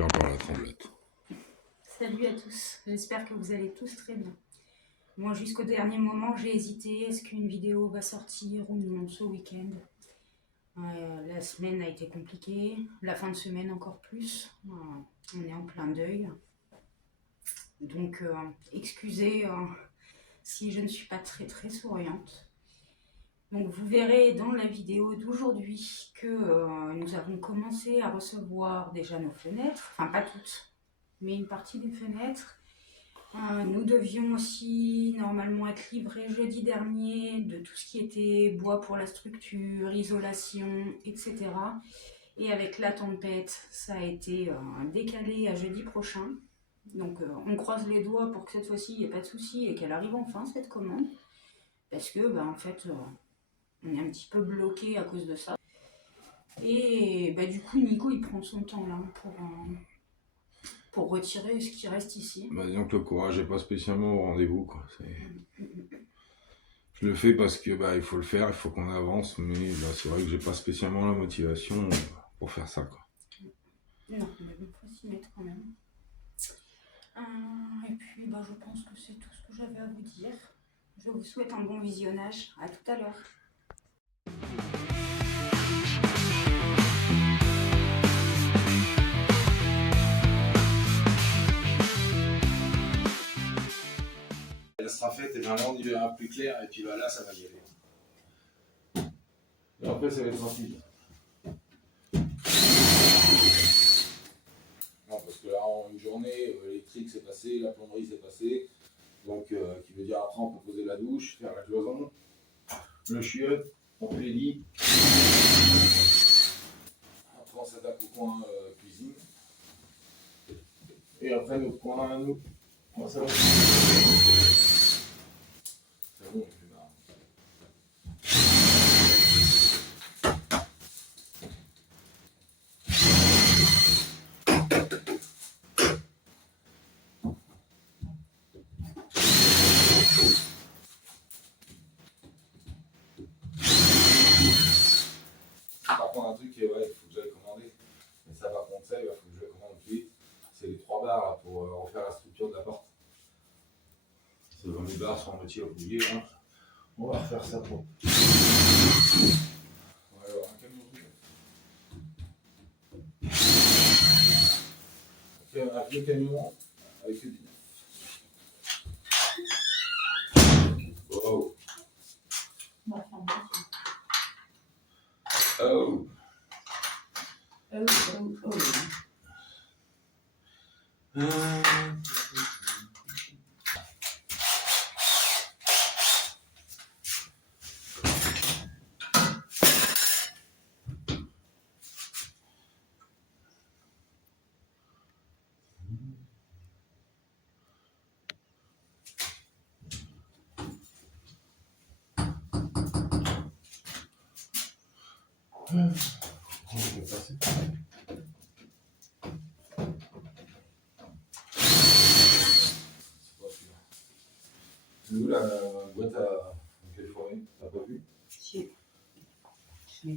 J'ai encore la tremblette. Salut à tous, j'espère que vous allez tous très bien. Moi, jusqu'au dernier moment, j'ai hésité, est-ce qu'une vidéo va sortir ou non ce week-end. La semaine a été compliquée, la fin de semaine encore plus. On est en plein deuil. Donc, excusez si je ne suis pas très souriante. Donc, vous verrez dans la vidéo d'aujourd'hui que nous avons commencé à recevoir déjà nos fenêtres, enfin pas toutes, mais une partie des fenêtres. Nous devions aussi normalement être livrés jeudi dernier de tout ce qui était bois pour la structure, isolation, etc. Et avec la tempête, ça a été décalé à jeudi prochain. Donc on croise les doigts pour que cette fois-ci il n'y ait pas de souci et qu'elle arrive enfin cette commande. Parce que en fait on est un petit peu bloqué à cause de ça. Et du coup Nico il prend son temps là pour retirer ce qui reste ici. Disons que le courage n'est pas spécialement au rendez-vous, quoi. Je le fais parce que il faut le faire, il faut qu'on avance, mais c'est vrai que j'ai pas spécialement la motivation pour faire ça, quoi. Non, mais il faut s'y mettre quand même. Et puis je pense que c'est tout ce que j'avais à vous dire. Je vous souhaite un bon visionnage. À tout à l'heure. Elle sera faite et là on y verra plus clair et puis là ça va y aller. Et après ça va être tranquille. Non parce que là en une journée l'électrique s'est passé, la plomberie s'est passée, donc qui veut dire après on peut poser la douche, faire la cloison, le chiotte, on fait les lits. Après on s'attaque au coin cuisine. Et après notre coin à nous. Ça va. C'est bon, je vais marrer. Par contre, un truc, il faut que j'aille commander. Mais ça, par contre, il faut que je le commande vite. C'est les 3 barres là, pour refaire la structure de la porte. C'est dans les barres sont en métier oublié. Hein. On va refaire ça pour. On va avoir un camion rouge. Un vieux camion avec le binaire. Wow. Oh. On va passer. C'est où la boîte à Californie? T'as pas vu? Si.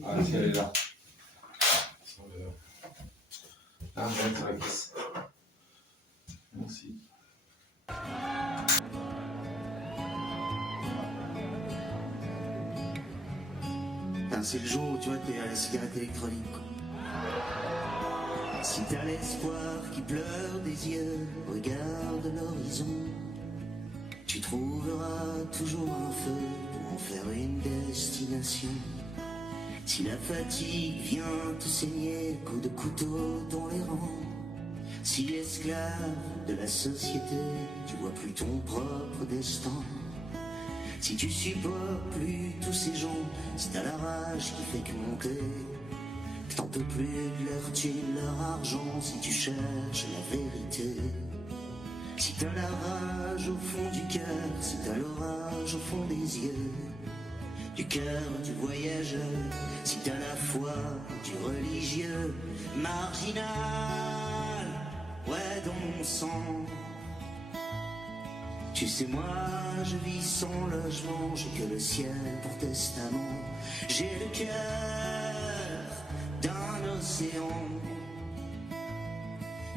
Ah, si elle est là. Ah, regarde sur la caisse. Merci. C'est le jour où tu vois que t'es à la cigarette électronique. Si t'as l'espoir qui pleure des yeux, regarde l'horizon. Tu trouveras toujours un feu pour en faire une destination. Si la fatigue vient te saigner, coup de couteau dans les rangs. Si esclave de la société, tu vois plus ton propre destin. Si tu supportes plus tous ces gens, si t'as la rage qui fait que monter, que t'en peux plus de leur thune, leur argent, si tu cherches la vérité. Si t'as la rage au fond du cœur, si t'as l'orage au fond des yeux, du cœur du voyageur, si t'as la foi du religieux, marginal, ouais dans mon sang. Tu sais moi je vis sans logement, j'ai que le ciel pour testament. J'ai le cœur d'un océan.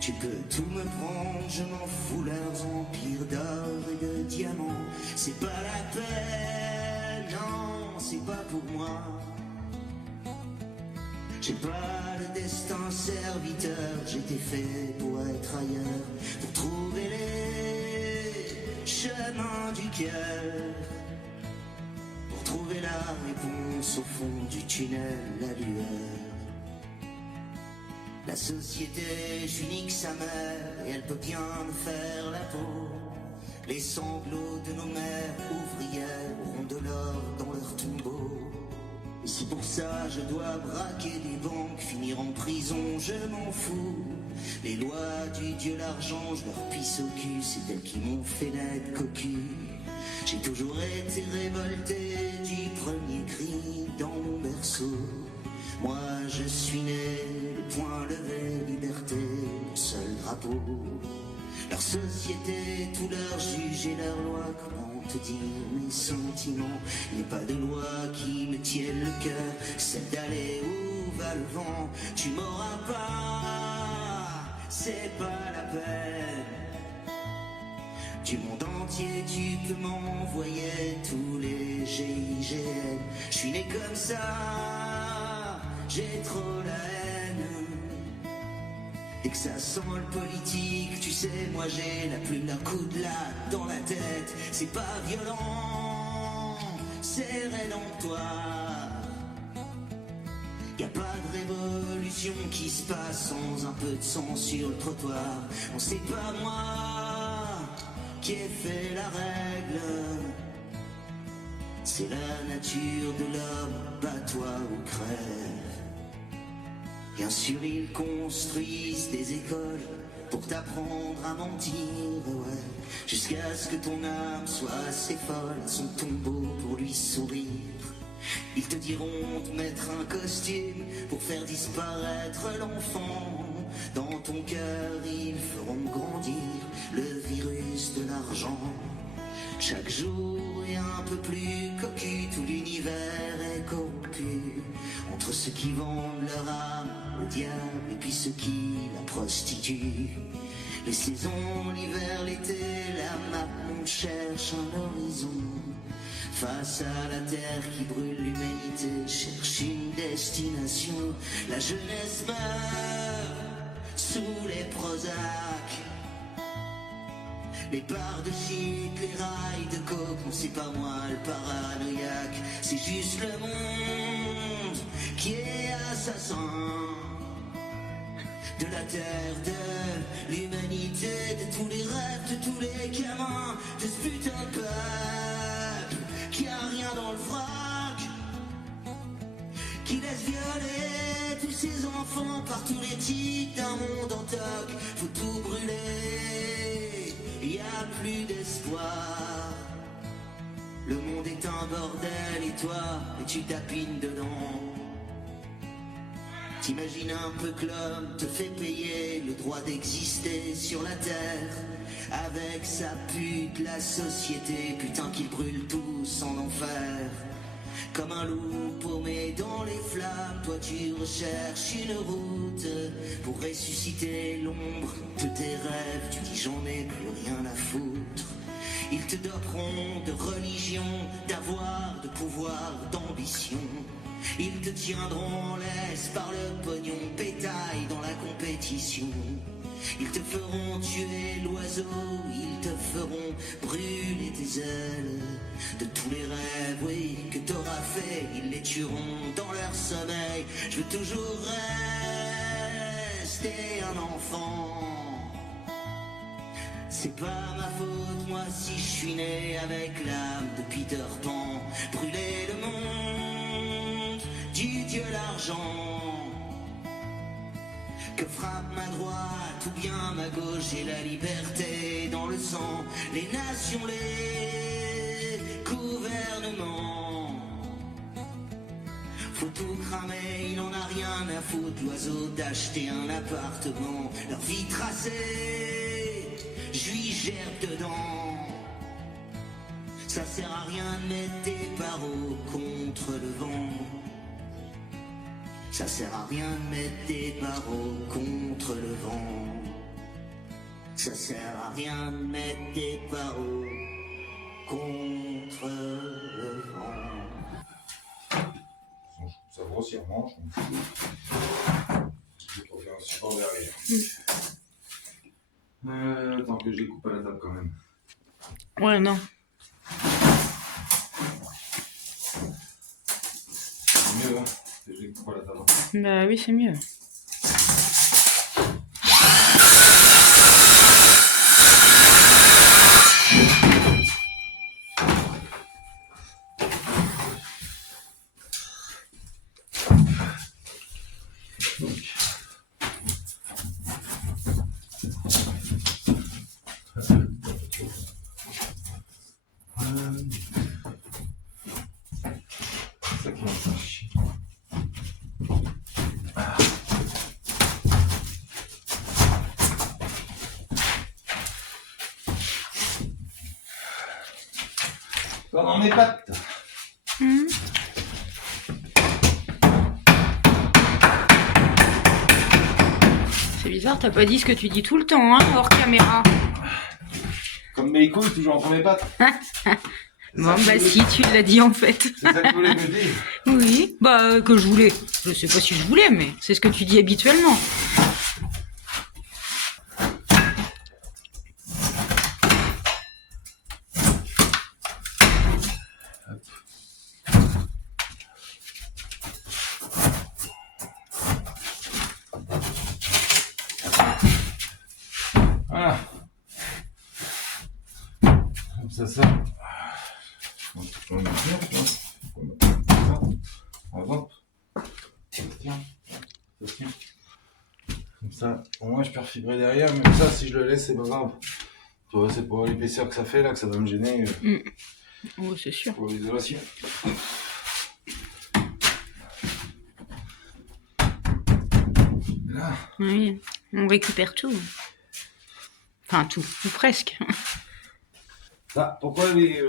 Tu peux tout me prendre, je m'en fous, leurs empires d'or et de diamants. C'est pas la peine, non, c'est pas pour moi. J'ai pas le destin serviteur, j'étais fait pour être ailleurs, pour trouver les chemins du cœur, pour trouver la réponse au fond du tunnel, la lueur. La société, je nique sa mère et elle peut bien me faire la peau. Les sanglots de nos mères ouvrières auront de l'or dans leur tombeau. Et c'est pour ça je dois braquer des banques, finir en prison, je m'en fous. Les lois du dieu l'argent, je leur pisse au cul, c'est elles qui m'ont fait naître cocu. J'ai toujours été révolté du premier cri dans mon berceau. Moi je suis né, le poing levé, liberté, mon seul drapeau. Leur société, tout leur juge et leur loi, comment te dire mes sentiments. Il n'y a pas de loi qui me tienne le cœur, celle d'aller où va le vent. Tu m'auras pas, c'est pas la peine. Du monde entier tu peux m'envoyer tous les GIGN. Je suis né comme ça, j'ai trop la haine. Dès que ça sent le politique, tu sais, moi j'ai la plume d'un coup de latte dans la tête. C'est pas violent, c'est rédemptoire. Y a pas de révolution qui se passe sans un peu de sang sur le trottoir. On sait pas moi qui ai fait la règle. C'est la nature de l'homme, bats-toi ou crève. Bien sûr ils construisent des écoles pour t'apprendre à mentir, ouais. Jusqu'à ce que ton âme soit assez folle à son tombeau pour lui sourire. Ils te diront de mettre un costume pour faire disparaître l'enfant. Dans ton cœur ils feront grandir le virus de l'argent. Chaque jour est un peu plus cocu, tout l'univers est corrompu. Entre ceux qui vendent leur âme au diable et puis ceux qui la prostituent. Les saisons, l'hiver, l'été, la map on cherche un horizon. Face à la terre qui brûle, l'humanité cherche une destination. La jeunesse meurt sous les Prozac. Les barres de shit, les rails de coke, non c'est pas moi le paranoïaque. C'est juste le monde qui est assassin de la terre, de l'humanité, de tous les rêves, de tous les gamins, de ce putain de peuple qui a rien dans le frac, qui laisse violer tous ses enfants par tous les types d'un monde en toc. Faut tout brûler, y a plus d'espoir. Le monde est un bordel et toi, tu tapines dedans. T'imagines un peu que l'homme te fait payer le droit d'exister sur la terre. Avec sa pute, la société, putain qu'ils brûlent tous en enfer. Comme un loup paumé dans les flammes, toi tu recherches une route pour ressusciter l'ombre de tes rêves. Tu dis j'en ai plus rien à foutre. Ils te doperont de religion, d'avoir, de pouvoir, d'ambition. Ils te tiendront en laisse par le pognon, bétail dans la compétition. Ils te feront tuer l'oiseau, ils te feront brûler tes ailes. De tous les rêves, oui, que t'auras fait, ils les tueront dans leur sommeil. Je veux toujours rester un enfant. C'est pas ma faute, moi, si je suis né avec l'âme de Peter Pan. Brûler le monde du dieu l'argent. Que frappe ma droite ou bien ma gauche, et la liberté dans le sang. Les nations, les gouvernements. Faut tout cramer, il en a rien à foutre, l'oiseau d'acheter un appartement. Leur vie tracée, j'y gerbe dedans. Ça sert à rien de mettre des barreaux contre le vent. Ça sert à rien de mettre des barreaux contre le vent. Ça sert à rien de mettre des barreaux contre le vent. Ça grossièrement, je m'en fous. Je vais faire un support derrière. Tant que je les coupe à la table quand même. Ouais, non. C'est mieux, hein, que je les coupe à la table. Bah oui, c'est mieux. C'est ça qui va me faire chier. Pas dans mes pattes. C'est bizarre, t'as pas dit ce que tu dis tout le temps, hein, hors caméra. Comme mes couilles, toujours entre mes pattes. Bon, bah si, tu l'as dit en fait. C'est ça que tu voulais me dire. Oui, bah que je voulais. Je sais pas si je voulais, mais c'est ce que tu dis habituellement. Voilà. Comme ça. On va tenir, tu vois. Par exemple. Ça se tient. Comme ça, au moins je perds fibrer derrière, mais ça, si je le laisse, c'est pas grave. Tu vois, c'est pour l'épaisseur que ça fait là, que ça va me gêner Oh, c'est sûr. pour l'isolation. Là. Oui, on récupère tout. Enfin, tout, ou presque. Ah, pourquoi les.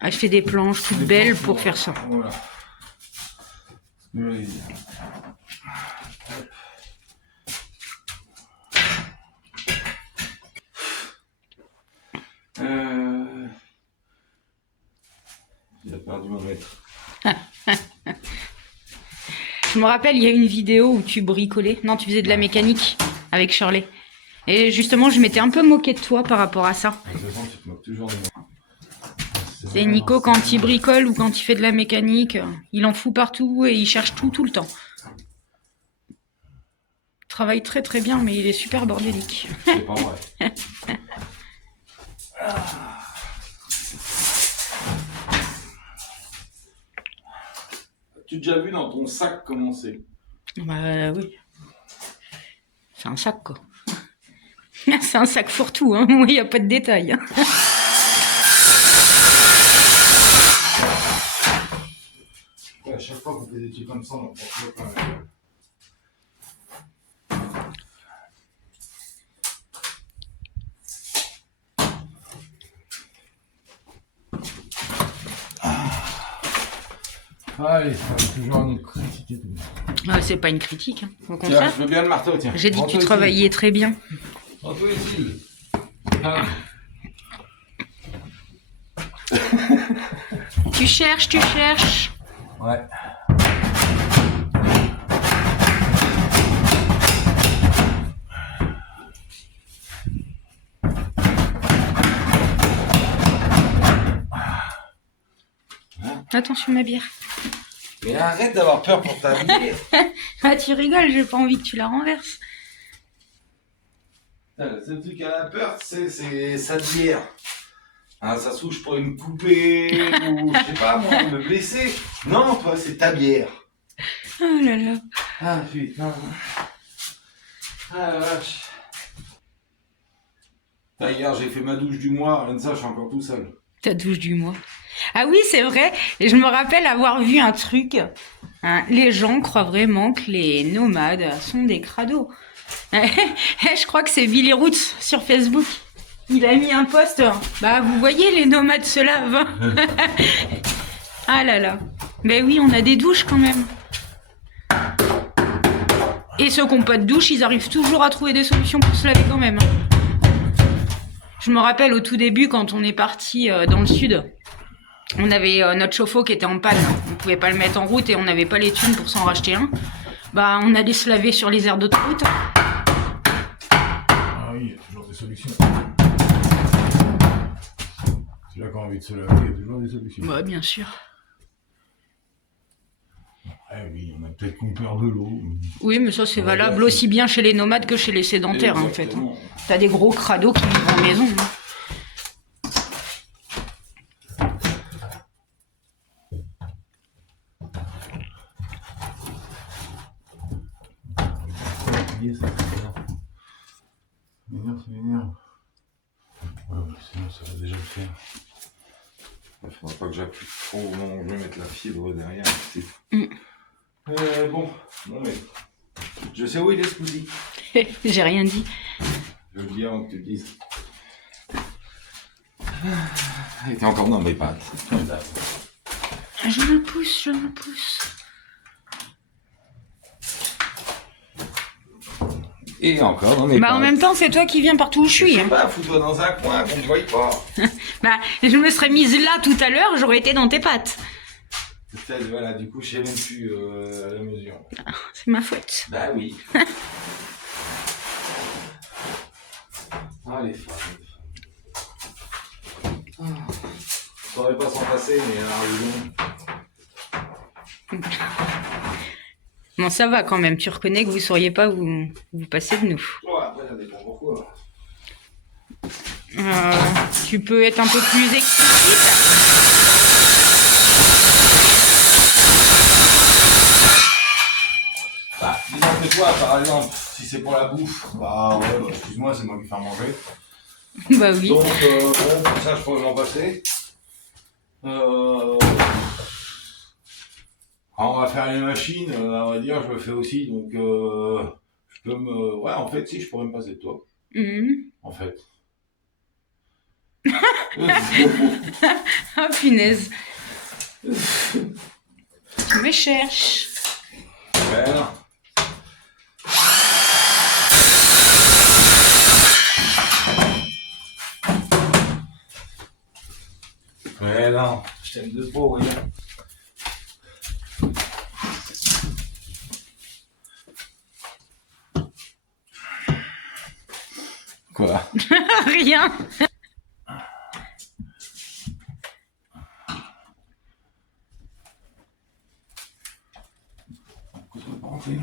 Acheter des planches toutes belles pour faire ça. Voilà. Oui. J'ai perdu mon mètre. Je me rappelle, il y a une vidéo où tu bricolais. Non, tu faisais de la mécanique avec Shirley. Et justement, je m'étais un peu moquée de toi par rapport à ça. De toute façon, tu te moques toujours de moi. C'est Nico, quand il bricole ou quand il fait de la mécanique, il en fout partout et il cherche tout le temps. Il travaille très très bien, mais il est super bordélique. C'est pas vrai. As-tu déjà vu dans ton sac comment c'est? Bah oui. C'est un sac, quoi. C'est un sac fourre-tout, hein. Moi, il n'y a pas de détails. Hein. Ouais, à chaque fois qu'on fait des trucs comme ça, on prend plein. Allez, ça va toujours nous critiquer tout. Ah, c'est pas une critique, hein. Au Tiens, contraire. je veux bien le marteau, tiens. J'ai dit que tu Rentre travaillais très bien. ici. Rentre ici. Ah. Tu cherches. Ouais. Attention, ma bière. Mais arrête d'avoir peur pour ta bière. Ah, tu rigoles, j'ai pas envie que tu la renverses. Le seul truc à la peur, c'est sa bière. Hein, ça se trouve, je pourrais me couper ou je sais pas moi, me blesser. Non, toi, c'est ta bière. Oh là là. Ah putain. Ah la vache. Ah, hier, j'ai fait ma douche du mois, rien de ça, je suis encore tout seul. Ta douche du mois. Ah oui, c'est vrai. Et je me rappelle avoir vu un truc. Hein, les gens croient vraiment que les nomades sont des crados. Je crois que c'est Billy Roots sur Facebook. Il a mis un post. Bah, vous voyez, les nomades se lavent. Ah là là. Ben oui, on a des douches quand même. Et ceux qui n'ont pas de douche, ils arrivent toujours à trouver des solutions pour se laver quand même. Je me rappelle au tout début, quand on est parti dans le sud, on avait notre chauffe-eau qui était en panne. On pouvait pas le mettre en route et on n'avait pas les thunes pour s'en racheter un. Bah, on allait se laver sur les aires d'autoroute. Ah oui, il y a toujours des solutions. C'est là qu'on a envie de se laver, il y a toujours des solutions. Ouais, bien sûr. Après, oui, on a peut-être qu'on perd de l'eau. Oui, mais ça, c'est Ouais, valable là, aussi bien chez les nomades que chez les sédentaires, en fait. Exactement. T'as des gros crados qui vivent en maison. Hein. Ça m'énerve. Ouais, sinon ça va déjà le faire. Il faudra pas que j'appuie trop au moment où je vais mettre la fibre derrière. Bon, non mais. Je sais où il est ce coup-ci. J'ai rien dit. Je veux le dire avant que tu le dises. Il était encore dans mes pattes. Je me pousse. Et encore dans mes pattes. Bah, en même temps, c'est toi qui viens partout où je suis. Je sais Hein. pas, fous-toi dans un coin qu'on ne voie pas. Bah, je me serais mise là tout à l'heure, j'aurais été dans tes pattes. Peut-être, voilà, du coup, je sais même plus la mesure. C'est ma faute. Bah oui. Ah, les femmes. Je saurais pas s'en passer, mais raison. Bon, ça va quand même, tu reconnais que vous sauriez pas vous passer de nous. Ouais, après, ça dépend pourquoi. Tu peux être un peu plus explicite. Bah, disons que toi, par exemple, si c'est pour la bouffe, bah ouais, bah, excuse-moi, c'est moi qui vais faire manger. Bah oui. Donc, bon, ça, je pourrais m'en passer. Quand on va faire les machines, on va dire, je le fais aussi, donc je peux me... Ouais, en fait, si, je pourrais me passer de toi, en fait. Ah, punaise. Tu me cherches. Ouais, non. Ouais, non, je t'aime de trop, oui. Quoi? Rien. Pourquoi ça va pas rentrer?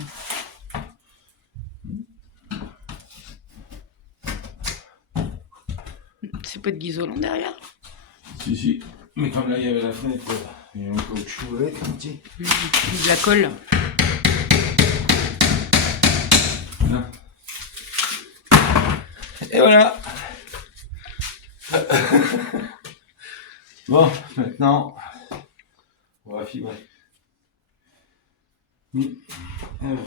C'est pas de guisolant derrière. Si, mais comme là il y avait la fenêtre, il y a un caoutchouc avec, petit. De la colle. Là. Et voilà. Bon, maintenant, on va fibrer. Alors.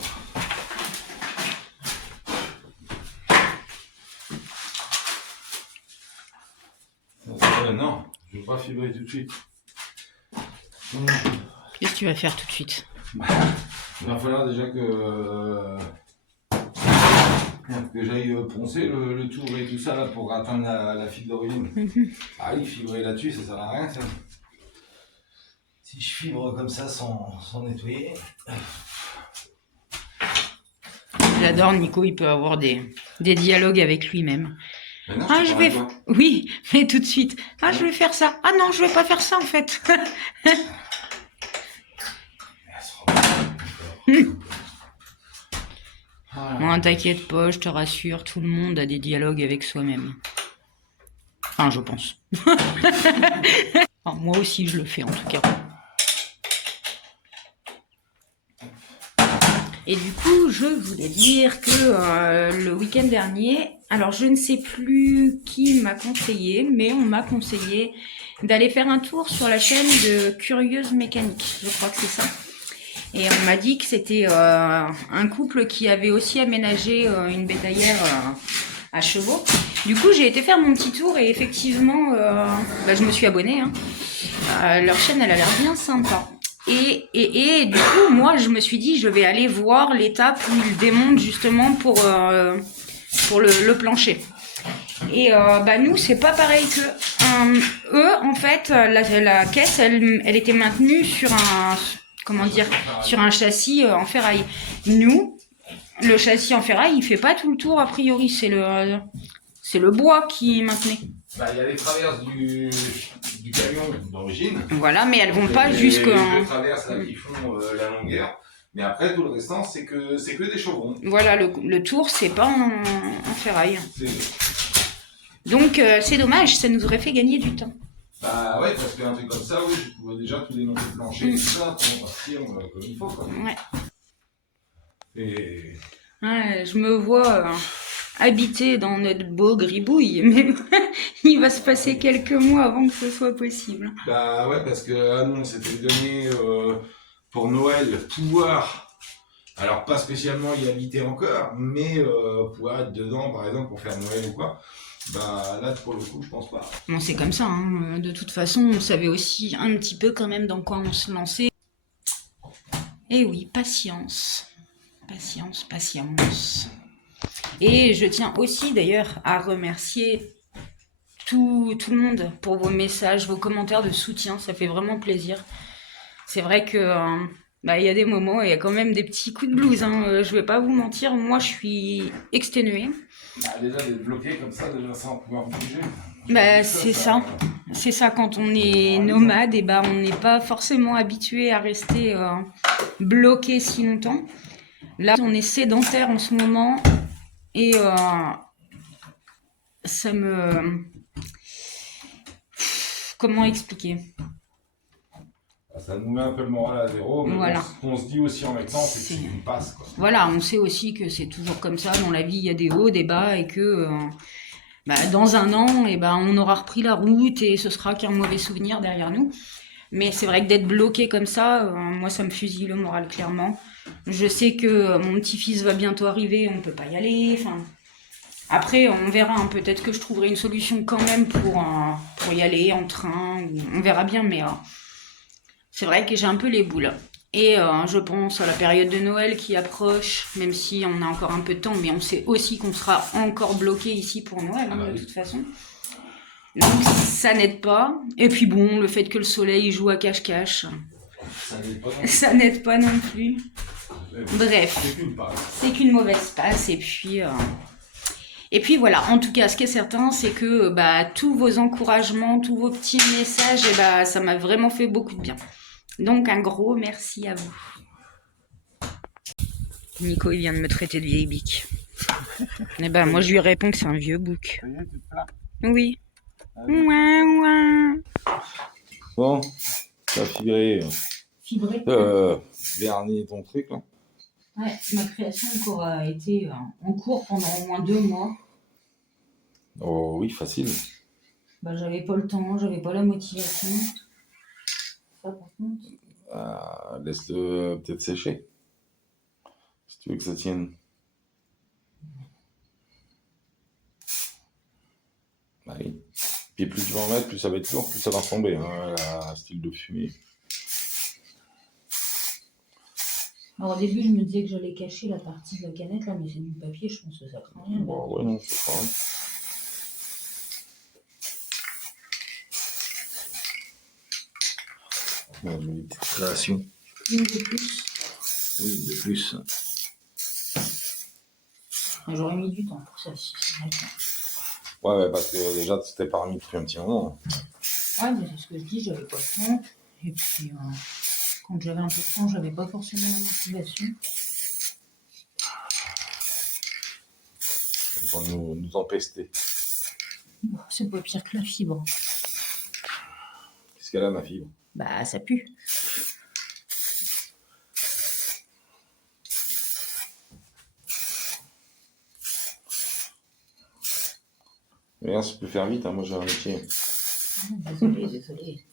Non, je ne vais pas fibrer tout de suite. Qu'est-ce que tu vas faire tout de suite? Il va falloir déjà que j'aille poncer le tour et tout ça là, pour atteindre la fibre d'origine. Ah oui, fibrer là-dessus, ça sert à rien. Ça. Si je fibre comme ça sans nettoyer. J'adore Nico, il peut avoir des dialogues avec lui-même. Non, Ah, je vais... Oui, mais tout de suite. Ah, je vais faire ça. Ah non, je vais pas faire ça, en fait. Non, t'inquiète pas, je te rassure, tout le monde a des dialogues avec soi-même. Enfin, je pense. Enfin, moi aussi, je le fais, en tout cas. Et du coup, je voulais dire que le week-end dernier, alors je ne sais plus qui m'a conseillé, mais on m'a conseillé d'aller faire un tour sur la chaîne de Curieuse Mécanique. Je crois que c'est ça. Et on m'a dit que c'était un couple qui avait aussi aménagé une bétaillère à chevaux. Du coup, j'ai été faire mon petit tour et effectivement, je me suis abonnée. Hein. Leur chaîne, elle a l'air bien sympa. Et du coup, moi, je me suis dit, je vais aller voir l'étape où ils démontent justement pour le plancher. Et nous, c'est pas pareil que eux. En fait, la caisse, elle était maintenue sur un, comment dire, sur un châssis en ferraille. Nous, le châssis en ferraille, il fait pas tout le tour a priori. C'est le bois qui est maintenu. Il y a les traverses du camion d'origine. Voilà, mais elles vont pas jusque. Les traverses là, qui font la longueur. Mais après, tout le restant, c'est que des chevrons. Voilà, le tour, c'est pas en ferraille. Donc, c'est dommage, ça nous aurait fait gagner du temps. Bah ouais, parce qu'un truc comme ça, oui, je pouvais déjà tout démonter le plancher, tout ça, pour partir comme il faut, quoi. Ouais. Et... Ouais, je me vois habiter dans notre beau gribouille, mais il va se passer quelques mois avant que ce soit possible. Bah ouais, parce que nous, on s'était donné pour Noël pouvoir, alors pas spécialement y habiter encore, mais pouvoir être dedans, par exemple, pour faire Noël ou quoi. Bah là, pour le coup, je pense pas. Bon, c'est comme ça, hein. De toute façon, on savait aussi un petit peu quand même dans quoi on se lançait. Et oui, patience. Patience, patience. Et je tiens aussi d'ailleurs à remercier tout le monde pour vos messages, vos commentaires de soutien, ça fait vraiment plaisir. C'est vrai que il y a des moments, il y a quand même des petits coups de blues, hein. Je vais pas vous mentir, moi je suis exténuée. Déjà d'être bloqué comme ça, déjà sans pouvoir bouger. C'est ça. C'est ça, quand on est nomade, et on n'est pas forcément habitué à rester bloqué si longtemps. Là, on est sédentaire en ce moment et ça me... Comment expliquer ? Ça nous met un peu le moral à zéro, mais voilà. on se dit aussi en même temps, c'est une passe, quoi. Voilà, on sait aussi que c'est toujours comme ça, dans la vie il y a des hauts, des bas, et que dans un an, on aura repris la route et ce sera qu'un mauvais souvenir derrière nous. Mais c'est vrai que d'être bloqué comme ça, moi ça me fusille le moral clairement. Je sais que mon petit-fils va bientôt arriver, on ne peut pas y aller. Après, on verra, hein, peut-être que je trouverai une solution quand même pour y aller en train, on verra bien, mais c'est vrai que j'ai un peu les boules. Et je pense à la période de Noël qui approche, même si on a encore un peu de temps, mais on sait aussi qu'on sera encore bloqué ici pour Noël, de toute façon. Donc ça n'aide pas. Et puis bon, le fait que le soleil joue à cache-cache, ça n'aide pas non plus. Bref, c'est qu'une mauvaise passe. Et puis voilà, en tout cas, ce qui est certain, c'est que tous vos encouragements, tous vos petits messages, ça m'a vraiment fait beaucoup de bien. Donc un gros merci à vous. Nico, il vient de me traiter de vieille bique. Moi je lui réponds que c'est un vieux bouc. Oui. Bon, t'as fibré. Fibré Vernis ton truc là. Ouais, ma création encore a été en cours pendant au moins 2 mois. Oh oui, facile. J'avais pas le temps, j'avais pas la motivation. Ça par contre. Laisse-le peut-être sécher. Si tu veux que ça tienne. Oui. Puis plus tu vas en mettre, plus ça va être lourd, plus ça va tomber. Style de fumée. Alors au début, je me disais que j'allais cacher la partie de la canette, là, mais c'est du papier, je pense que ça craint rien. Bon, ouais, non, c'est pas grave. Bon, une petite création. Une de plus. Oui, une de plus. J'aurais mis du temps pour ça, si c'est vrai. Ouais, parce que déjà, tu t'es parmi depuis un petit moment. Ouais, mais c'est ce que je dis, j'avais pas le temps. Et puis, quand j'avais un peu de temps, j'avais pas forcément la motivation. Pour nous empester. C'est pas pire que la fibre. Qu'est-ce qu'elle a, ma fibre? Ça pue. Mais ça peut faire vite, moi j'ai un métier. Désolé.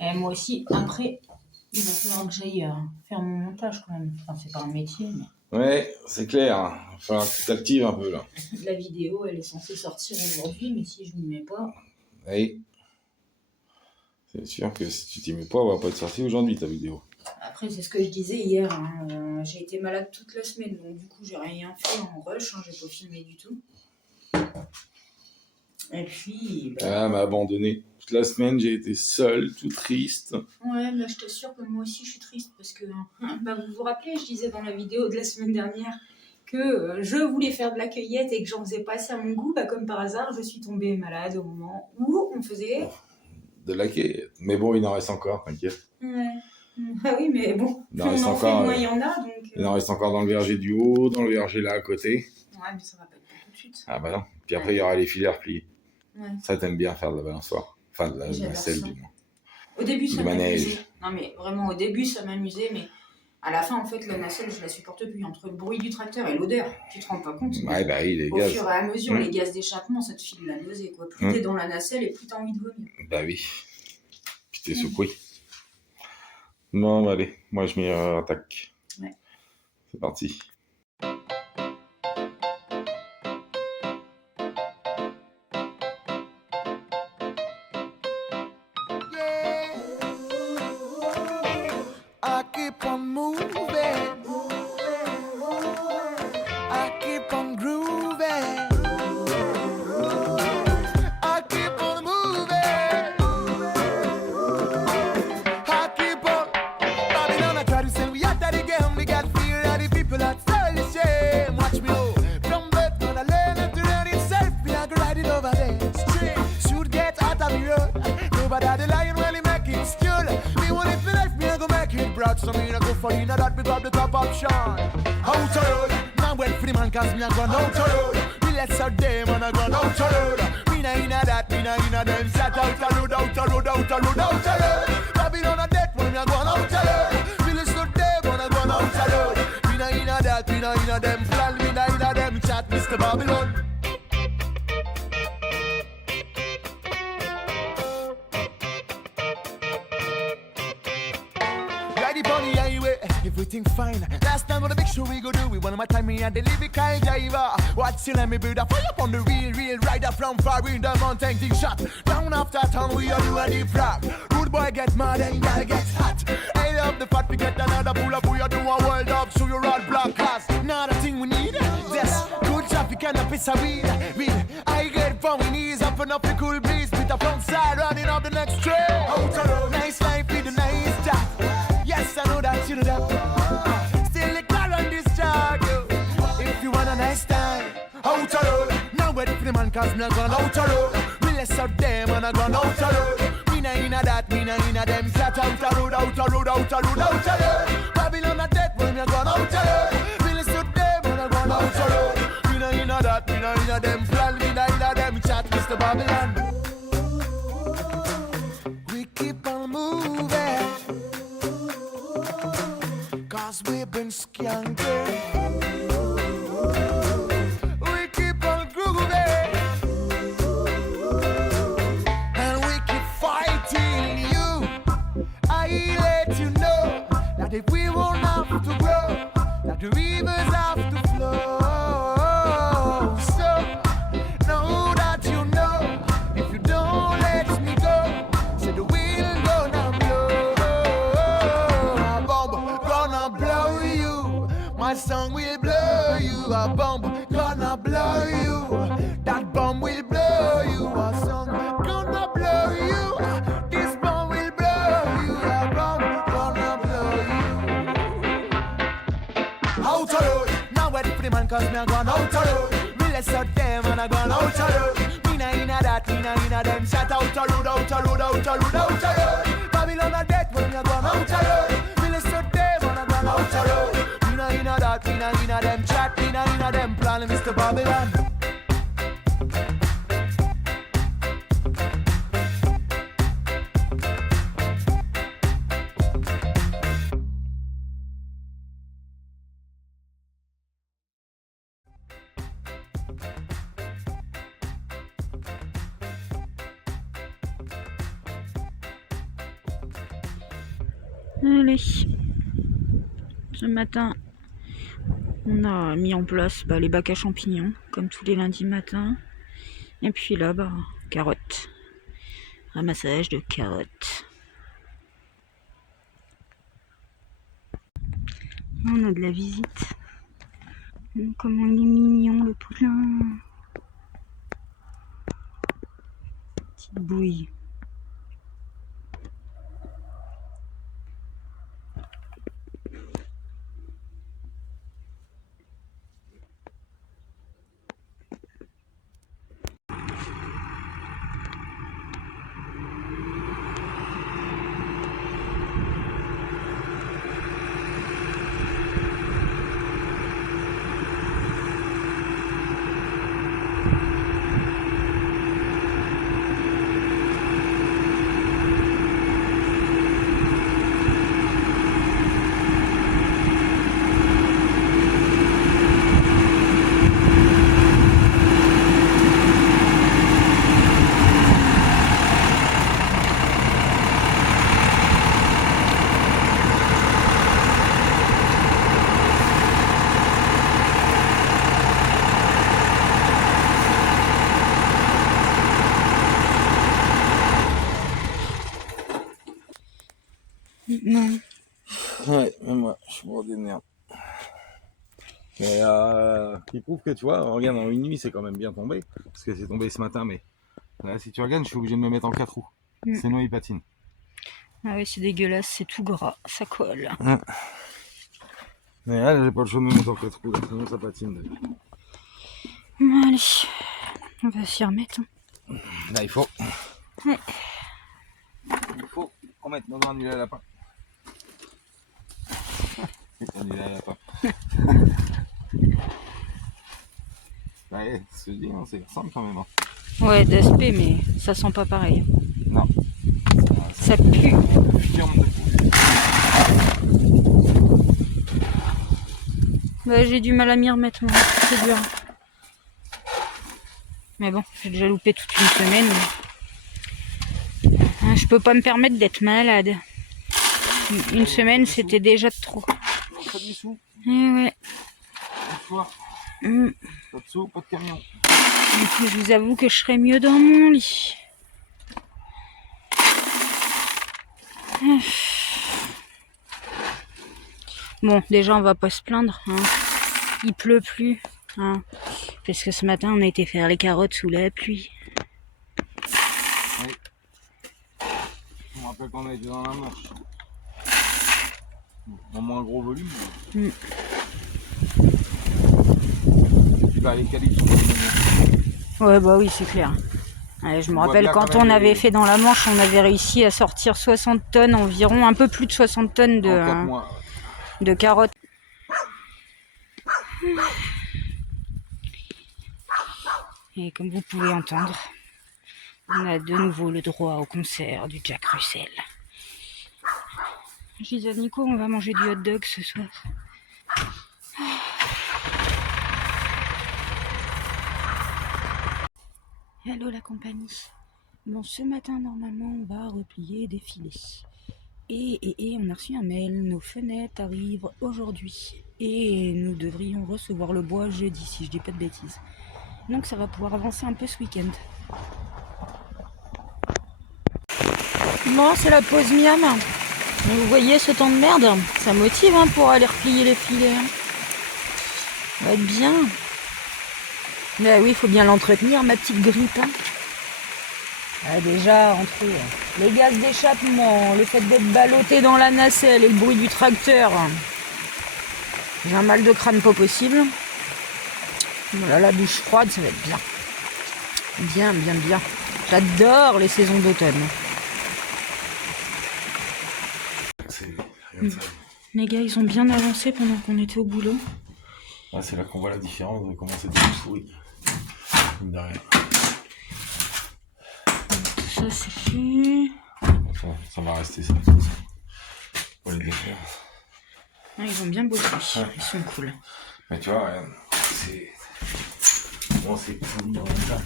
Et moi aussi, après, il va falloir que j'aille faire mon montage quand même. Enfin, c'est pas un métier, mais... Ouais, c'est clair. Il va falloir que tu t'actives un peu là. La vidéo, elle est censée sortir aujourd'hui, mais si je m'y mets pas... Oui. C'est sûr que si tu t'y mets pas, elle va pas être sortie aujourd'hui ta vidéo. Après, c'est ce que je disais hier. J'ai été malade toute la semaine, donc du coup, j'ai rien fait en rush. J'ai pas filmé du tout. Et puis... Elle m'a abandonné. Toute la semaine, j'ai été seul, tout triste. Ouais, mais je t'assure que moi aussi je suis triste parce que vous vous rappelez, je disais dans la vidéo de la semaine dernière que je voulais faire de la cueillette et que j'en faisais pas assez à mon goût. Comme par hasard, je suis tombée malade au moment où on faisait... De la cueillette. Mais bon, il en reste encore, t'inquiète. Ouais. Ah oui, mais bon, Il en on reste en fait encore, moins, il y en a, donc... Il en reste encore dans le verger du haut, dans le verger là à côté. Ouais, mais ça va pas être tout de suite. Ah bah non. Puis après, il y aura les filets repliés. Ouais. Ça, t'aimes bien faire de la balançoire. Enfin, de la selle, du moins. Au début, ça Du m'amusait. manège. Non, mais vraiment, au début, ça m'amusait, mais à la fin, en fait, la nacelle, je la supporte plus. Entre le bruit du tracteur et l'odeur, tu te rends pas compte. Ouais, bah oui, les Au gaz. fur et à mesure, les gaz d'échappement, ça te file de la nausée, quoi. Plus t'es dans la nacelle et plus t'as envie de vomir. Bah oui. Puis t'es secoué. Bon, bah allez, moi je m'y attaque. Ouais. C'est parti. I keep on moving, I keep on grooving, I keep on moving, I keep on. Babylon, I try to say we are that again. We got fear of the people that style the shame. Watch me oh, from birth when I learn it to learn itself. We are riding over there, straight. Should get out of the road. Nobody the lion when he make it still. Me want it for life, me I go make it broad. So me I go for you, now that we got the top option. Out of road, now wait for the man cause me I gone out of road. We let's out them and I gone out of road. Me na inna that, me na inna them. Shut out of road, out of road, out of road, out of road. Babylon a death when me I gone out of road. We let's out them and I gone out of road. Me na inna that, me na inna them. Plan me na inna them. Chat Mr. Babylon. Everything fine. Last time on the big show we go do. We one of my time me and the lyrical driver. Watch you let me build a fire up on the real rider from far in the mountain. Thing shot down after town. We are doing a deep rock. Rude boy get mad and y'all get hot. I love the fact we get another pull up. We are doing a world up. So you're all black cast. Not a thing we need. Yes, good traffic and a piece of weed. I get from my knees up and up the cool breeze. With the front side running up the next train. Out of road. Nice life with a nice job. Yes, I know that you know that. Still the car on this track, yo. If you want a nice time, out of road. Now wait for the man cause me a gone out of road. We less out them and I gone out of road. Me na inna that, me na inna them. Flat out of road, out of road, out of road, out of road. Babylon a death when me a gone out of road. We less out them and I gone out of road. Me na inna that, me na inna them. Plan me na inna them. Chat Mr. Babylon. We keep on moving. Cause we've been skanking. We keep on grooving. And we keep fighting you. I let you know that if we won't have to grow, that the rivers have to flow. So, know that you know, if you don't let me go, say the wind gonna blow. A bomb gonna blow you. My song will blow you. A bomb gonna blow you. That bomb will blow you. A song gonna blow you. This bomb will blow you. A bomb gonna blow you. Out of road. Now wait for the man cause me a gone out of road. We let's out them and I gone out of road. Me na inna that, me na inna them. Shut out of road, out of road, out of road, out of road. Babylon a death when me a gone out of road. We let's out them and I gone out of road. Me na inna that, me na inna them. Chat me na inna them. Plan Mr. Babylon. Allez, ce matin, on a mis en place les bacs à champignons, comme tous les lundis matins. Et puis là, carottes. Ramassage de carottes. On a de la visite. Comment il est mignon, le poulain. bouillie. Non. Ouais, même moi, je suis bordé de merde. Mais il prouve que tu vois, regarde, en une nuit, c'est quand même bien tombé. Parce que c'est tombé ce matin, mais là, si tu regardes, je suis obligé de me mettre en 4 roues. Sinon, il patine. Ah oui, c'est dégueulasse, c'est tout gras, ça colle. Mais là, j'ai pas le choix de me mettre en 4 roues, là, sinon ça patine. Allez, on va s'y remettre. Là, il faut. Ouais. Il faut remettre nos granulés à lapin. Les granulés à lapin. Ouais, ce que je dis, hein, c'est ressemble quand même. Hein. Ouais, d'aspect, mais ça sent pas pareil. Non. Ça pue. Fiorme de poulet. Bah, j'ai du mal à m'y remettre, moi. C'est dur. Mais bon, j'ai déjà loupé toute une semaine. Hein, je peux pas me permettre d'être malade. Une semaine, c'était déjà de trop. Pas de sous, Eh ouais. pas de choix. Pas de sous, pas de camion. Du coup, je vous avoue que je serais mieux dans mon lit. Bon, déjà, on va pas se plaindre. Hein. Il pleut plus. Hein. Parce que ce matin, on a été faire les carottes sous la pluie. Oui. Je me rappelle qu'on a été dans la Manche. En moins gros volume. Et puis bah, les calibres sont pas les mêmes. Ouais, bah oui, c'est clair. Ouais, je me rappelle quand on avait fait dans la Manche, on avait réussi à sortir 60 tonnes environ, un peu plus de 60 tonnes En 4 mois. de carottes. Et comme vous pouvez entendre, on a de nouveau le droit au concert du Jack Russell. Je disais à Nico, on va manger du hot dog ce soir. Hello la compagnie. Bon, ce matin, normalement, on va replier des filets. Et on a reçu un mail, nos fenêtres arrivent aujourd'hui. Et nous devrions recevoir le bois jeudi, si je dis pas de bêtises. Donc ça va pouvoir avancer un peu ce week-end. Bon, c'est la pause miam. Vous voyez ce temps de merde, ça motive hein, pour aller replier les filets. Hein. Ça va être bien. Mais oui, il faut bien l'entretenir, ma petite grippe. Hein. Ah, déjà, entre les gaz d'échappement, le fait d'être ballotté dans la nacelle et le bruit du tracteur, j'ai un mal de crâne pas possible. Voilà, la douche froide, ça va être bien. Bien, bien, bien. J'adore les saisons d'automne. Les gars, ils ont bien avancé pendant qu'on était au boulot. Ouais, c'est là qu'on voit la différence de comment c'était une souris. Derrière. Ça, c'est fait. Ça va rester ça. Pour les défaire. Ah, ils ont bien bossé. Ouais. Ils sont cool. Mais tu vois, c'est. Bon, c'est pourri en même temps.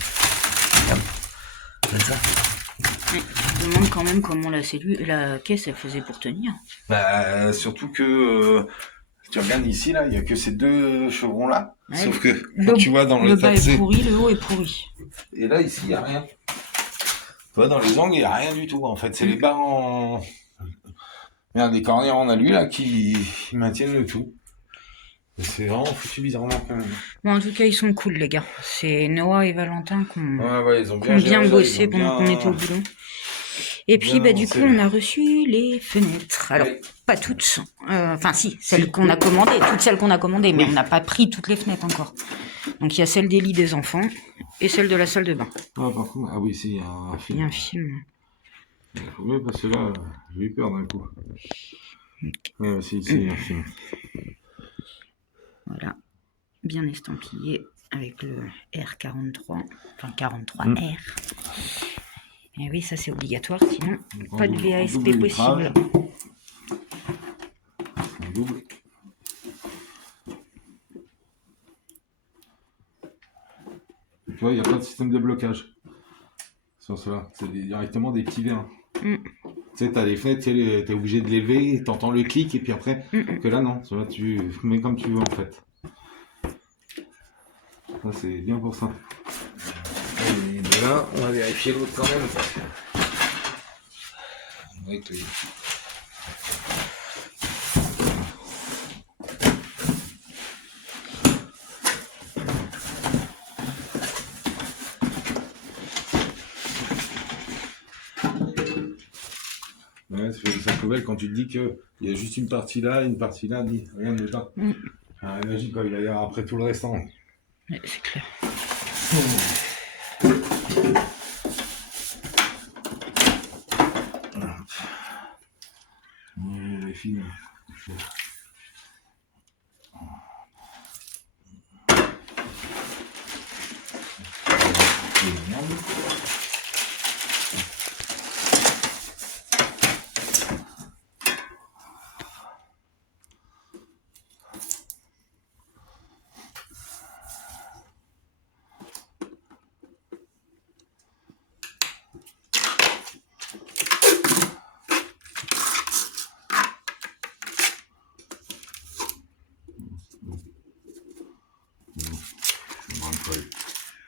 C'est ça. Ouais, je me demande quand même comment la caisse elle faisait pour tenir. Bah, surtout que. Tu regardes ici, là, il n'y a que ces deux chevrons là. Ouais, sauf que quand tu vois dans le bas est pourri, le haut est pourri. Et là, ici, il n'y a rien. Tu vois, dans les angles, il n'y a rien du tout. En fait, c'est les barres en. Merde, des cornières en alu là qui maintiennent le tout. C'est vraiment foutu bizarrement quand même. Bon, en tout cas, ils sont cool, les gars. C'est Noah et Valentin qui ont Ouais, ils ont qui ont bien géré, bossé ils ont pendant qu'on bien- était au boulot. Et puis, bien du avancé, coup, on là. a reçu les fenêtres. Alors, Oui. pas toutes. Enfin, si, celles qu'on a commandées. Toutes celles qu'on a commandées, mais Oui. on n'a pas pris toutes les fenêtres encore. Donc, il y a celle des lits des enfants et celle de la salle de bain. Ah, par contre, ah oui, si, il y a un Il y a film. un film. Il faut mieux parce que là, j'ai eu peur d'un coup. Ouais, si, il y a un film. Voilà. Bien estampillé avec le R43. Enfin, 43R. Et oui, ça, c'est obligatoire. Sinon, Donc, pas de en VASP double possible. litrage. En double. Tu vois, il n'y a pas de système de blocage sur cela. C'est directement des petits verres. Mm. Tu sais, t'as les fenêtres, t'es obligé de lever, t'entends le clic, et puis après, que là, non. Tu vois, tu mets comme tu veux, en fait. Ça, c'est bien pour ça. Et de là, on va vérifier l'autre quand même. Parce que... Avec les... Ouais, ça fait des sacs quand tu te dis qu'il y a juste une partie là, dit rien de ça. Ah, imagine quand il va y avoir après tout le restant. Ouais, c'est clair. Les filles.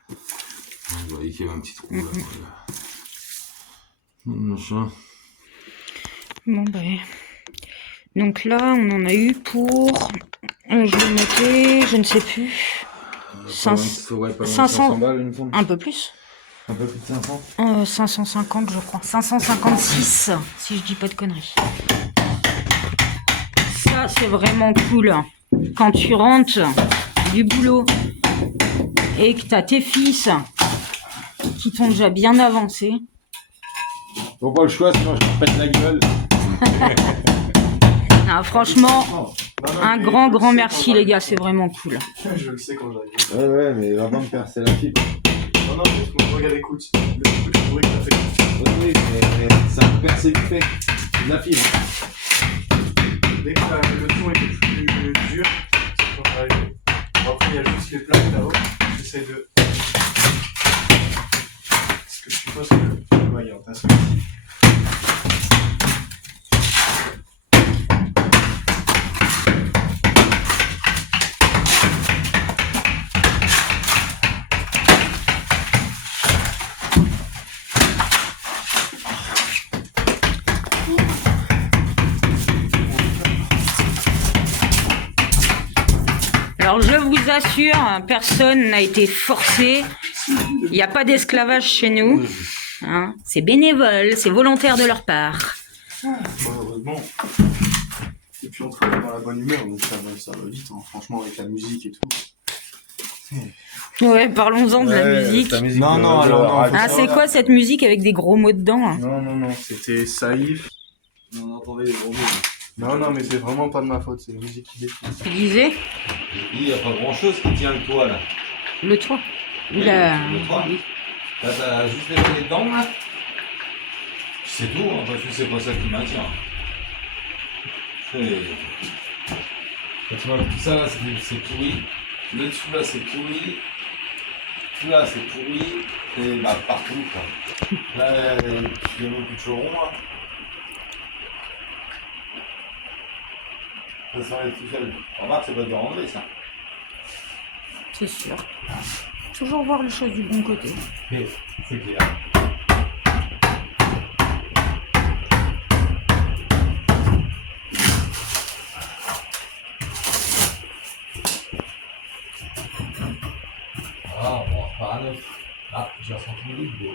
Vous voyez qu'il y a un petit trou là. Machin. Bon, ben. Donc là, on en a eu pour. Je l'ai noté, je ne sais plus. Ouais, pas loin de 500 500 balles, il me semble. Un peu plus. Un peu plus de 500. 550, je crois. 556, si je dis pas de conneries. Ça, c'est vraiment cool. Quand tu rentres du boulot et que t'as tes fils qui t'ont déjà bien avancé. Faut pas le choix, sinon je me pète la gueule. Ah, franchement, un grand merci les gars, c'est vraiment cool. Je le sais quand j'arrive. Ouais, mais vraiment me percer la fibre. Non, parce que moi, regarde, écoute. Le truc, je trouvais que t'as fait. Oui, mais ça me perce vite fait. C'est de la fibre. Dès que le ton était plus dur, c'est quand t'arrives. Après, il y a juste les plaques là-haut. J'essaie de. Parce que je suppose que. Ouais, il y a un tas de ici. Alors je vous assure, personne n'a été forcé. Il n'y a pas d'esclavage chez nous. Hein, c'est bénévole, c'est volontaire de leur part. Heureusement. Et puis on travaille dans la bonne humeur, donc ça va vite, hein. Franchement, avec la musique et tout. Ouais, parlons-en de la musique. Non, alors non. Ah, c'est quoi cette musique avec des gros mots dedans hein? Non, c'était Saïf. On entendait les gros mots. Non, mais c'est vraiment pas de ma faute, c'est la musique qui défile. Tu disais Il n'y a pas grand chose qui tient le toit là. le toit. Oui, le toit. Là, t'as juste les pieds dedans là. C'est tout, hein, parce que c'est pas ça qui maintient. Quand tu vois tout ça là, c'est pourri. Le dessous là, c'est pourri. Tout là, c'est pourri. Et bah, partout quoi. Là, il y a beaucoup de chevrons là. Ça s'enlève tout seul. Remarque, c'est pas de enlever ça. C'est sûr. Toujours voir les choses du bon côté. C'est clair. Ah, j'ai ressenti une goutte d'eau.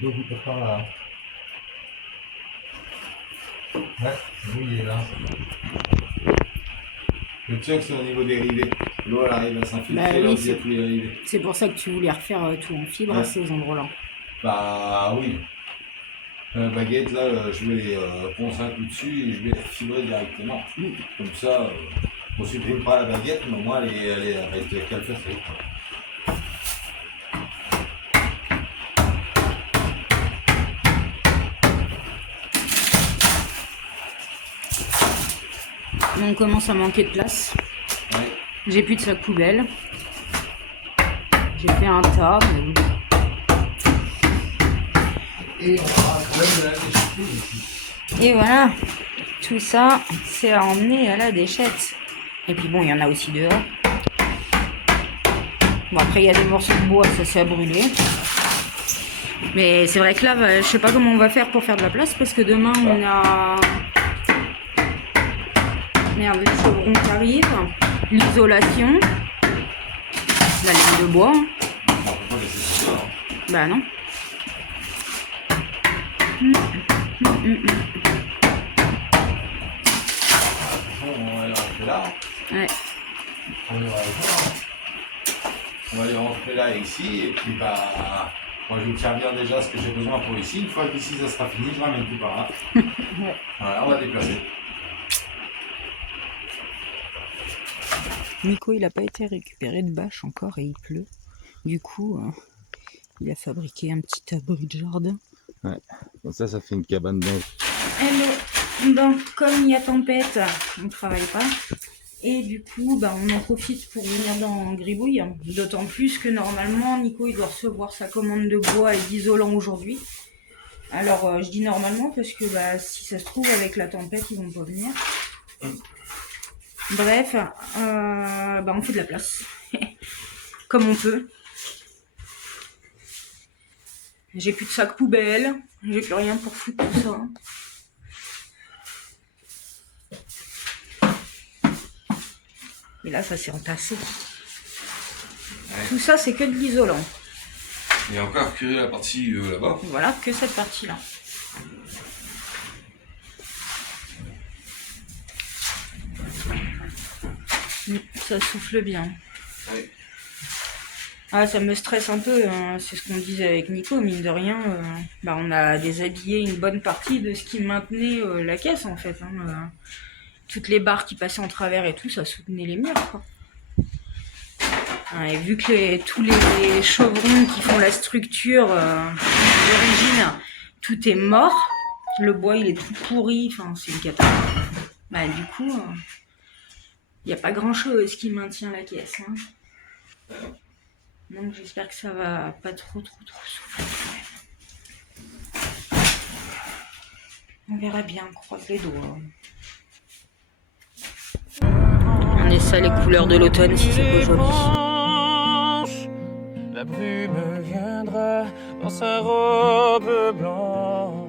Deux gouttes par là. Ouais, mouillé là. Le tien, c'est au niveau des rivets. L'eau, elle arrive à s'infiltrer oui, via tous les rivets. C'est pour ça que tu voulais refaire tout en fibre à ces endroits-là. Bah oui. La baguette, là, je vais les poncer un coup dessus et je vais les fibrer directement. Comme ça, on supprime pas la baguette, mais au moins elle va être calfeutrée. On commence à manquer de place. Ouais. J'ai plus de sac poubelle. J'ai fait un tas, mais bon. Et on aura quand même de la déchetterie ici. Et voilà, tout ça, c'est à emmener à la déchette. Et puis bon, il y en a aussi dehors. Bon, après, il y a des morceaux de bois, ça c'est à brûler. Mais c'est vrai que là, je sais pas comment on va faire pour faire de la place, parce que demain, on a... Merde, le chevron qui arrive, l'isolation, la laine de bois. On peut pas laisser ça dehors. Bah non. On va les rentrer là. Ouais. On va les rentrer là et ici. Et puis bah, moi je vais me servir déjà ce que j'ai besoin pour ici. Une fois qu'ici ça sera fini, je ramène tout par là. Ouais. Voilà, on va déplacer. Nico, il n'a pas été récupéré de bâche encore et il pleut. Du coup, il a fabriqué un petit abri de jardin. Ouais, donc ça fait une cabane d'ange. Hello. Bon, comme il y a tempête, on ne travaille pas. Et du coup, bah, on en profite pour venir dans Gribouille. D'autant plus que normalement, Nico, il doit recevoir sa commande de bois et d'isolant aujourd'hui. Alors, je dis normalement parce que bah, si ça se trouve, avec la tempête, ils vont pas venir. Bref, bah, on fait de la place. Comme on peut. J'ai plus de sac poubelle. J'ai plus rien pour foutre tout ça. Et là, ça s'est entassé. Ouais. Tout ça, c'est que de l'isolant. Et encore que la partie là-bas. Voilà, que cette partie-là. Ça souffle bien. Ouais. Ah, ça me stresse un peu, hein. C'est ce qu'on disait avec Nico, mine de rien. Bah, on a déshabillé une bonne partie de ce qui maintenait la caisse, en fait. Hein. Toutes les barres qui passaient en travers et tout, ça soutenait les murs, quoi. Et vu que tous les chevrons qui font la structure d'origine, tout est mort. Le bois, il est tout pourri. Enfin, c'est une catastrophe. Bah, du coup, il n'y a pas grand-chose qui maintient la caisse. Hein. Donc, j'espère que ça va pas trop souffler quand même. On verra bien, on croise les doigts. On essaie les couleurs de l'automne si c'est pas joli. La brume viendra dans sa robe blanche.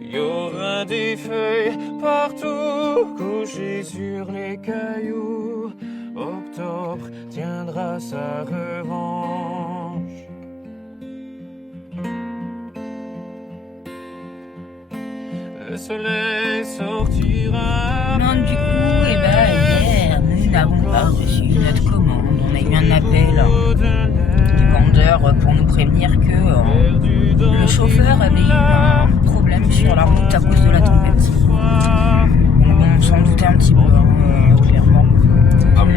Il y aura des feuilles partout couchées sur les cailloux. Octobre tiendra sa revanche. Le soleil sortira. Non, du coup, hier, nous n'avons pas reçu notre commande. On a eu un appel du vendeur pour nous prévenir que le chauffeur avait eu un problème sur la route à cause de la tempête. Donc on s'en doutait un petit peu, clairement.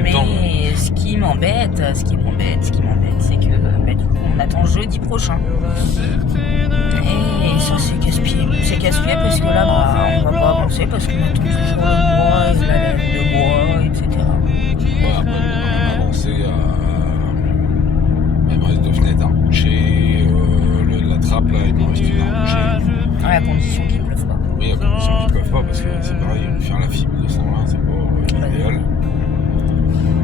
Mais ce qui m'embête, c'est que bah, du coup, on attend jeudi prochain. Et ça, c'est casse-pied. C'est casse-pied parce que là, bah, on va pas avancer parce qu'on attend toujours le bois et la laine de bois, etc. Ouais, après, on va avancer il me reste 2 fenêtres à reboucher, la trappe là, il me reste une à reboucher. À condition qu'il ne pleuve pas. Oui, à condition qu'il ne pleuve pas parce que c'est pareil, faire la fibre de 120, c'est pas idéal.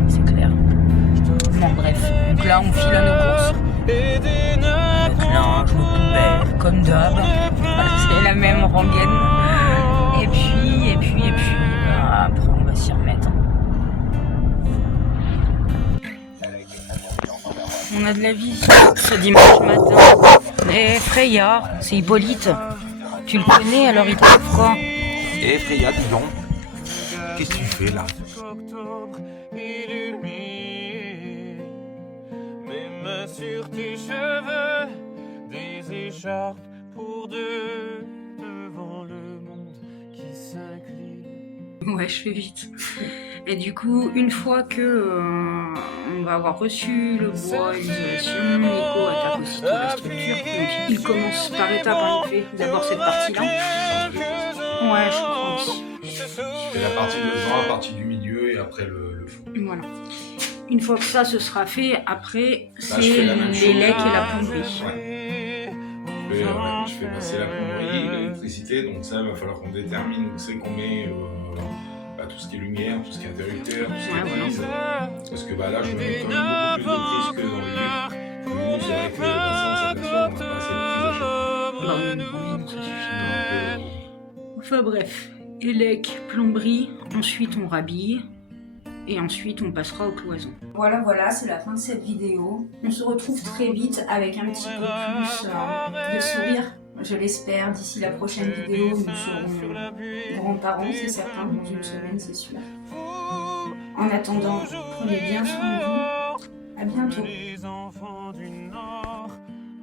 C'est clair. Bon, bref. Donc là, on file à nos courses. Le linge, le poubelle, comme d'hab. C'est la même rengaine. Et puis, après, on va s'y remettre. On a de la visite ce dimanche matin. Et Freya, c'est Hippolyte. Tu le connais, alors il trouve quoi? Et Freya, dis donc, qu'est-ce que tu fais là? Octobre illumine mes mains sur tes cheveux, des écharpes pour deux devant le monde qui s'incline. Ouais, je fais vite. Et du coup, une fois que on va avoir reçu le bois, l'isolation, Nico attaque aussitôt la structure. Donc il commence par étapes, hein, il fait d'abord cette partie-là. Ouais, je crois aussi. C'est la partie de devant, la partie du milieu et après le fond. Voilà. Une fois que ça se sera fait, après c'est je fais la même chose. les lecs et la plomberie. Ouais. Je fais passer la plomberie, l'électricité, donc ça il va falloir qu'on détermine où c'est qu'on met tout ce qui est lumière, tout ce qui est interrupteur, tout ce qui est prise. Parce que là je mets quand même beaucoup plus de prises que dans le lieu. C'est vrai que ça s'aperçoit qu'on n'a pas assez de prises à chaque fois. Enfin bref, élec, plomberie, ensuite on rhabille et ensuite on passera aux cloisons. Voilà, c'est la fin de cette vidéo. On se retrouve très vite avec un petit peu plus de sourire, je l'espère. D'ici la prochaine vidéo, nous serons grands-parents, c'est certain, dans une semaine, c'est sûr. En attendant, prenez bien soin de vous. À bientôt. Les enfants du Nord,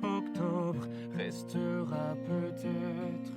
octobre restera peut-être